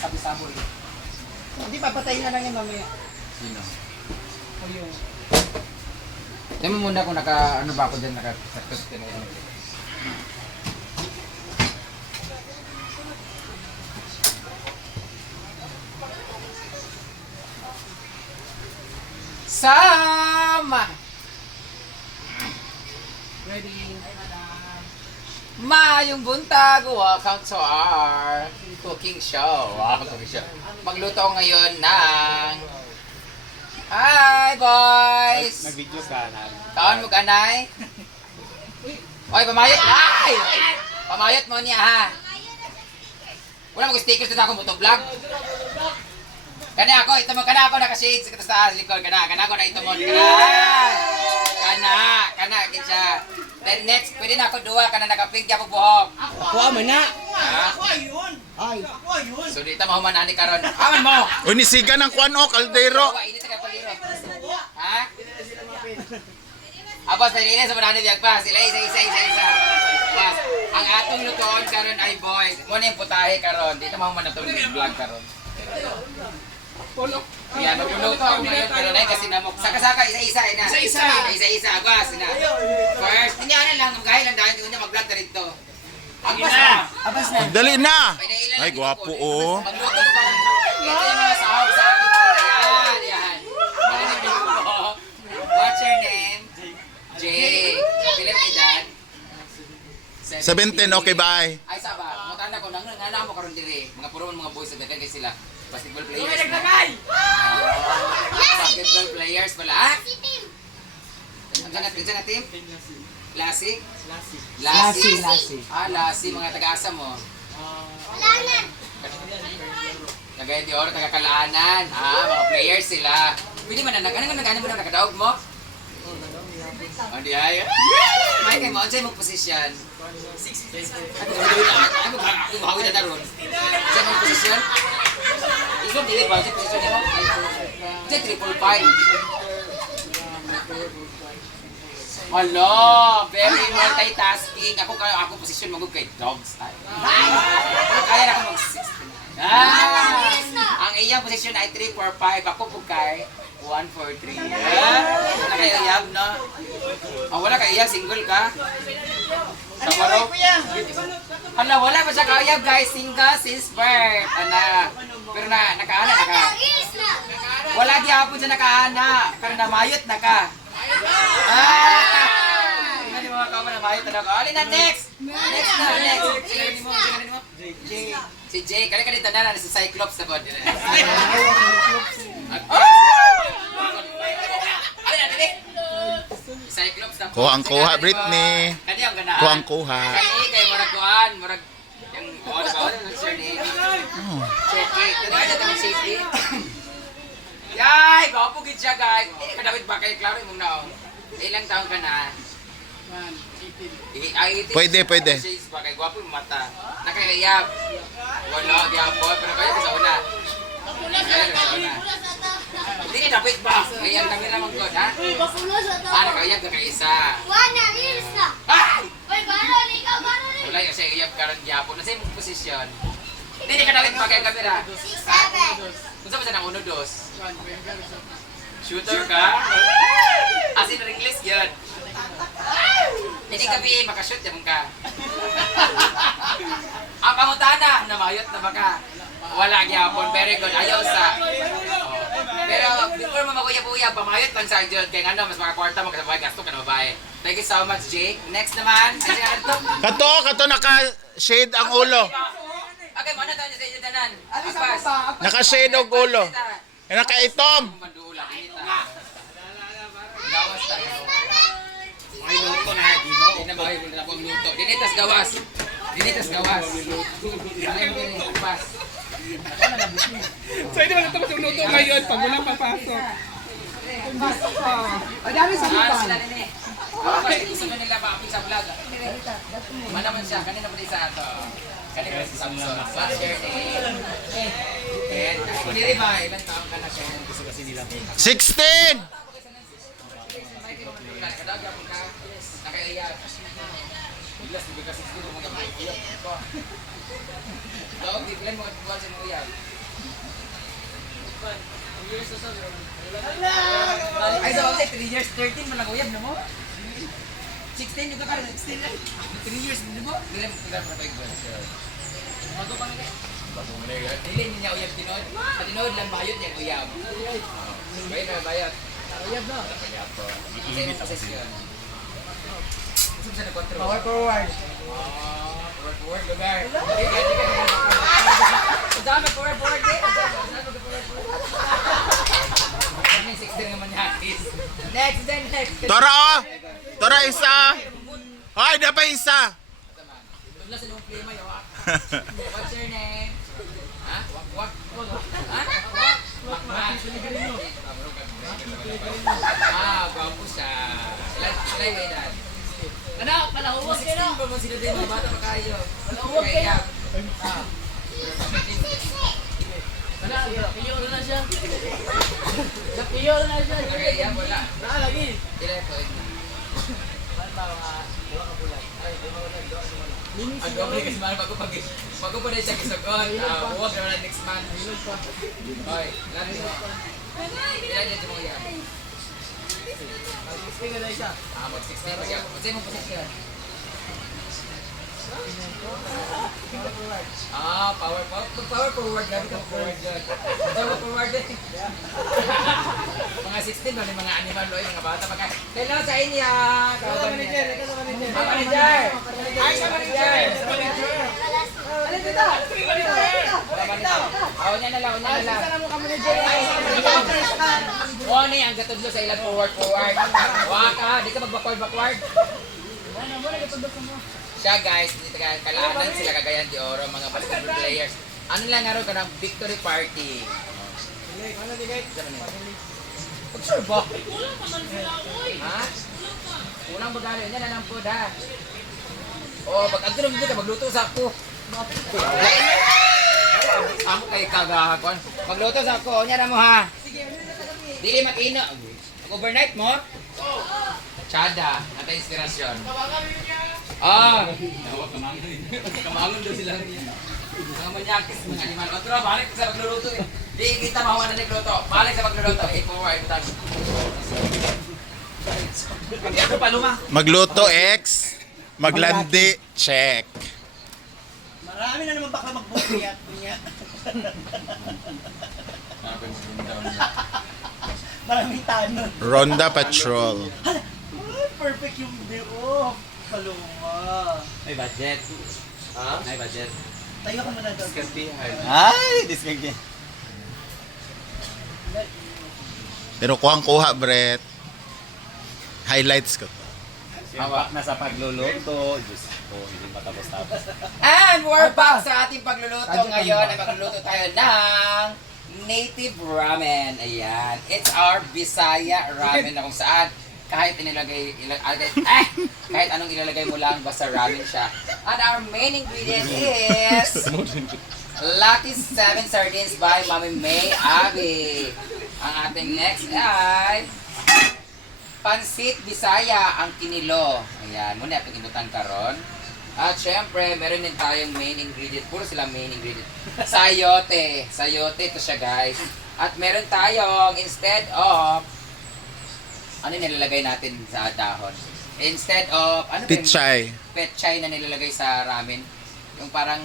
sabol-sabol. Hindi, papatayin na lang yan mamaya. Sino? O yung... Tingnan mo muna kung ano ba ako dyan, naka-saktos ka na yun. Sama! Ready? Mayong buntag, welcome to our cooking show. Wow, cooking show. Magluto ako ngayon ng... Hi, boys! Nag-video ka na. Taon mo ganay? Oy, pamayot! Ay! Pamayot mo niya, ha? Wala mag-stickers na ako motovlog. Kana ako naka-shades sa taas likod. Kana ako na ito mo. Kana, kitsa. Then next, pwede na ako duwa, kana naka-pink ako buhok. Ako man na! Ha? Ay! So dito mahuman ani karon. Aman mo! Unisiga ng kuan o, kaldero. Wa ini sa kapaliro. Ha? Abas sa rin sa manani biag pa. Sila isa. Mas, ang atong lutoon karon ay boys. Mo na yung putahe karon. Dito mahuman na itong vlog karon. Yan, magluluto ako ngayon pero na kasi namok. Saka-saka, isa-isa na. Isa-isa, agwas na. First, hindi na lang, magahil lang dahil hindi ko mag-vlog na rito. Agwas na. Abas na! Dali na. Ay, gwapo, oh. Magluto ko. Ito yung mga sahog sa akin. Yan. What's your name? Jay. Pilang edad? 17, okay, bye. Ay, saba. Matanda ko, nanganaan mo karon diri. Mga puro mga boys, sabihin kayo sila. Basketball players. Basketball players pala, ha? Ang dyan team? Lassie? Lassie. Ah, Lassie. Mga taga-asa mo? Tagay di oro, taga-Kalaanan. Ah, mga players sila. Pwede man na, ano mo na nakadaog mo? Oh, di ay. May kayo mo, ano sa'yo mong posisyon? Ako bahawi na naroon. Sa'yo mong posisyon? Ikaw, dili ba? Sa'yo posisyon mo? Sa'yo, 345. Hello! Very multitasking. Ako posisyon magod kay dogs. Kaya na ako mag-16. Ang iyang posisyon ay 345. Ako po kay 143. Nakayayab, no? Wala ka iyab, single ka? Samaro? Hala, wala pa siya kayab, guys. Single since birth. Pero nakaana na ka. Wala gihapon siya nakaana. Pero namayot na ka. Hindi mga kama namayot na ka. Alin na, next! Next. Singanin mo? Jay. Si Jay, kaya dito na si Cyclops na ba? Cyclops na. Kuha, Britney. Kani ang ganaan. Kuha. Kani kay murag kuan, murag yung kuan surname. Check. Kani sa tamang safety. Yay, gwapo gid siya, guys. Kadawit ba kay klaro imong naong? Ilang taon ka na? 18. Pwede. Shades ba kay gwapo yung mata. Nakayayab. Wala gyapon, pero kayo sa una. Hindi ka dapat ba? Ngayon kami naman ko, ha? Nakayayab ka kay isa. Ay! Wala yung siya iyab ka rin gyapon. Nasa yung posisyon. Hindi ka dapat ba kay kamera? Kung saan ba siya ng 1-2? Shooter ka? As in English yun. Hindi ka makashoot yan ka. Ang pangutana, namayot na baka. Wala gyapon, very good. Ayaw sa. Pero before mo mag-uyab-uyab, pamayot lang sa Diyon. Kaya nga mas makakwarta mo kasabay gasto ka na babae. Thank you so much, Jake. Next naman. Kato naka-shade ang ulo. Okay, mana tayo sa inyo tanan. Naka-shade ang ulo. Naka-itom. Gawas tayo. May luto na, Dino. Hindi na makikita na akong luto. Dinitas gawas. Pas. So hindi mo tapos yung luto ngayon pag walang papasok. Ang dami sa Sila lupan. nini. Okay, gusto mo nila pa sa vlog. Manaman siya. Kanina pa sa ato. Kanina sa Samsung. What's your name? And, kung niri ba, ilang taon ka na siya? Gusto kasi nila. 16! Nakaiyak. Biglas, hindi kasi sino mga Dog, di plan mo at buwan sa mga yan. Ay, so, 3 years, 13 mo lang uyab na mo? 16 yung kakala, 16 lang. 3 years, di mo? Dili mo kagad para pag-igwan. Bago pa nga. Bago mo na yun. Dili niya uyab tinod. Tinod lang bayot niya uyab. Bayot na bayot. Uyab na. Iinit ako siya. Gusto mo sa nag-control? Power forward. Forward, lugar. Saan ka forward eh? Saan ka forward? Kami 16 naman yakis. Next, then next. Tora oh! Tora isa! Hoy, na pa isa! Wala sa nung klima yun. What's your name? Ha? Wak? Ha? Wak? Gwapo siya. Ilan yung edad? Anak, palahuwas kayo na. Ba mo sila din mga bata pa kayo? Palahuwas kayo. Wala, Piyo na siya. Piyo na siya. kaya wala. Lagi. Ilan po? Ang doble kasi mahal bago pa na siya kisugot. Huwag na next month. Hoy, lalo mo. Ilan yan sa mga yan? Sige na siya. Mag-16 pa yan. Kasi mo posisyon. Power forward. Gabi ka forward dyan. Power forward eh. Mga 16 ba, mga animal loy, mga bata. Hello sa inyo! Manager. Manager! Ay, sa manager! Alin dito? Unya na lang. Sana mo ka manager. O, ni, ang gatudlo sa ilang forward. Waka, di ka mag-backward. Siya guys, dito kalaanan sila Cagayan de Oro, mga basketball players. Ano lang nga ka ng victory party. Pag-sure ba? Ha? Unang bagalo, yan na lang po da. O, pag-agdunong dito ka, magluto sa ako. Ako kay kagahakon. Magluto sa ako, yan na mo ha. Dili mag-ino. Overnight mo? Chada, nata inspirasyon. Kamangon daw sila niya. Mga manyakis, mga animal. Kontrol, balik sa pagluluto eh. Di kita mahuwa na nagluto. Balik sa pagluluto. 8-4, ibutan. Hindi ako paluma. Magluto X, maglandi check. Marami na naman bakla mag-bukiyat niya. Maraming tanong. Ronda Patrol. Perfect yung view. Paluma. May budget. Ha? May budget. Tayo ka muna doon. Ay, discard yan. Pero kuhang-kuha, Brett. Highlights ko. Hawak na sa pagluluto. Diyos ko, hindi matapos-tapos. And we're back sa ating pagluluto ngayon. Ay magluluto tayo ng native ramen. Ayan. It's our Bisaya ramen na kung saan kahit kahit anong ilalagay mo lang basta ramen siya. And our main ingredient is Lucky 7 Sardines by Mami May Abby. Ang ating next ay Pansit Bisaya ang kinilo. Ayan, muna itong inutan karon. At syempre, meron din tayong main ingredient. Puro sila main ingredient. Sayote. Sayote ito siya guys. At meron tayong instead of ano yung nilalagay natin sa dahon? Instead of ano ba yung Pichay. petchay na nilalagay sa ramen? Yung parang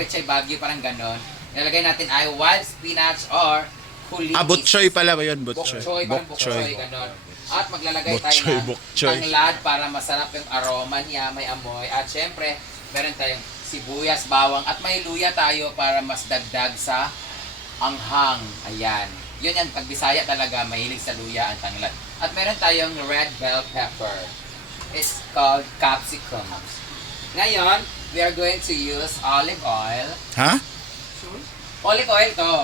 petchay bagyo, parang ganon. Nilalagay natin ay wild spinach or kulitis. Butchoy pala ba yun? Butchoy. Parang bokchoy, ganon. At maglalagay tayo ng Bokchoy. tanglad para masarap yung aroma niya, may amoy. At syempre, meron tayong sibuyas, bawang, at may luya tayo para mas dagdag sa anghang. Ayan. Yun yan, pag Bisaya talaga, mahilig sa luya ang tanglad. At meron tayong red bell pepper. It's called capsicum. Ngayon, we are going to use olive oil. Ha? Olive oil to.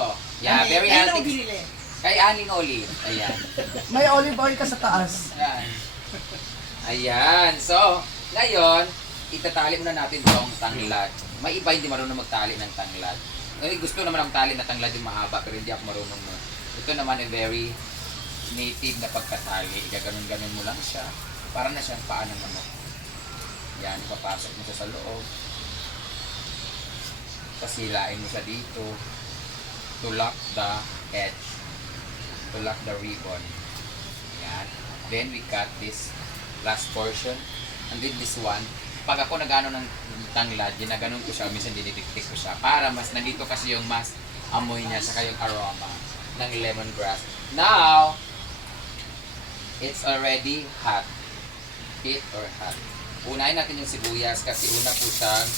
Yeah, very Ayun ang healthy. binili. Kay Aling Olive. Ayan. May olive oil ka sa taas. Ayan. Ayan. So, ngayon, itatali muna natin itong tanglad. May iba hindi marunong magtali ng tanglad. Gusto naman ang tali na tanglad yung mahaba, pero hindi ako marunong mo. Ito naman ay very native na pagkatali. Gaganon-ganon mo lang siya. Para na siyang paa ng manok. Yan, ipapasok mo siya sa loob. Pasilain mo siya dito. To lock the edge. To lock the ribbon. Yan. Then we cut this last portion. And then this one. Pag ako nagano ng tanglad, ginaganon ko siya, minsan dinidiktik ko siya. Para mas nandito kasi yung mas amoy niya, saka yung aroma ng lemongrass. Now, it's already hot. Heat or hot. Unahin natin yung sibuyas kasi una po siyang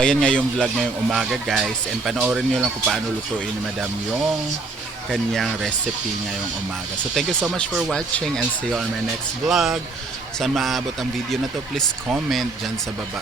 Ayan nga yung vlog ngayong umaga guys, and panoorin nyo lang kung paano lutuin ni Madam yung kanyang recipe ngayong umaga. So thank you so much for watching and see you on my next vlog. Saan maabot ang video na to, please comment dyan sa baba.